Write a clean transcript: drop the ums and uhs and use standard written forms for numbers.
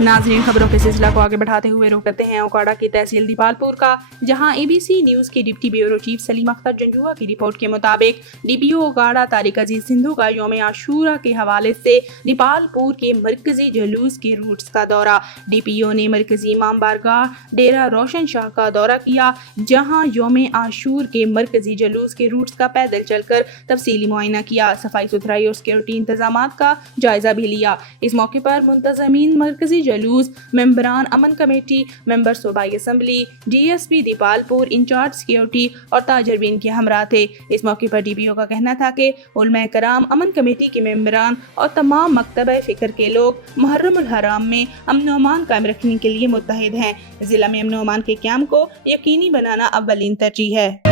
नाज़रीन, खबरों के सिलसिला को आगे बढ़ाते हुए रुख करते हैं ओकाड़ा की तहसील दीपालपुर का, जहां एबीसी न्यूज़ के deputy bureau chief Salim Akhtar Janjua की रिपोर्ट के मुताबिक डीपीओ ओकाड़ा तारिक अजीज सिंधु का यौम आशूरा के हवाले से दीपालपुर के मरकजी जुलूस के रूट्स का दौरा। डीपीओ ने मरकजी इमाम बारगाह डेरा रोशन शाह का दौरा किया, जहां यौम आशूर के मरकजी जुलूस के रूट्स का पैदल चलकर तफसीली मुआयना किया, सफाई सुथराई और सिक्योरिटी इंतजामात का जायजा भी लिया। इस मौके पर मुंतजमीन मरकजी जुलूस, मेंबरान अमन कमेटी, मेंबर सूबाई assembly, DSP Dipalpur, in charge security और ताजर भी इनके हमरा थे। इस मौके पर डीपीओ का कहना था कि उलमा कराम, अमन कमेटी के मेंबरान और तमाम मकतब फिक्र के लोग मुहर्रम उल हराम में अमन अमान कायम रखने के लिए मुत्तहिद हैं। जिला में अमन अमान के क़याम को यकीनी बनाना अव्वलीन तरजीह है।